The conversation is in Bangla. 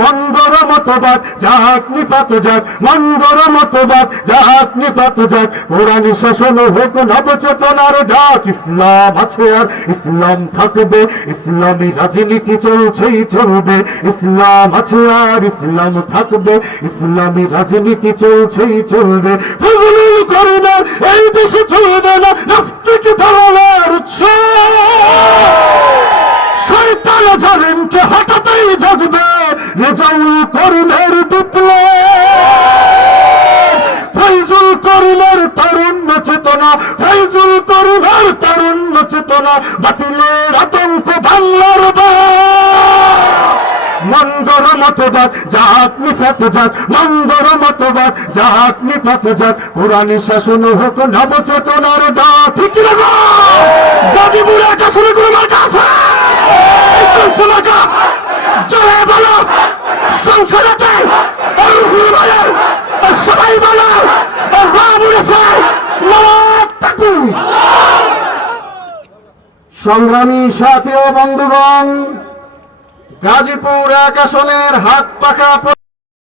মন্দর মতবাদ নিপাত যাক। মন্দর মতবাদ নিপাত যাক। কোরআন শাসন হোক নবচেতনার ডাক। ইসলাম আছে আর ইসলাম থাকবে। ইসলামী রাজনীতি চলছেই চলবে। ইসলাম আছে আর ইসলাম থাকবে। ইসলামী রাজনীতি চলছেই চলবে। এই দেশে চলবে না। করিমের বিপ্লব ফৈজুল করিমের তারুণ্য চেতনা ফৈজুল করিমের তারুণ্য চেতনা, বাতিলের আতঙ্ক বাংলার। মন্দর মতবাদ, জাত নিফাত জাত মন্দর মতবাদ, জাত নিফাত জাত, কোরআনী শাসন হোক নবচেতনার ডাক সংগ্রামী সাথী বন্ধুগণ গাজীপুর এক আসনের হাত পাখা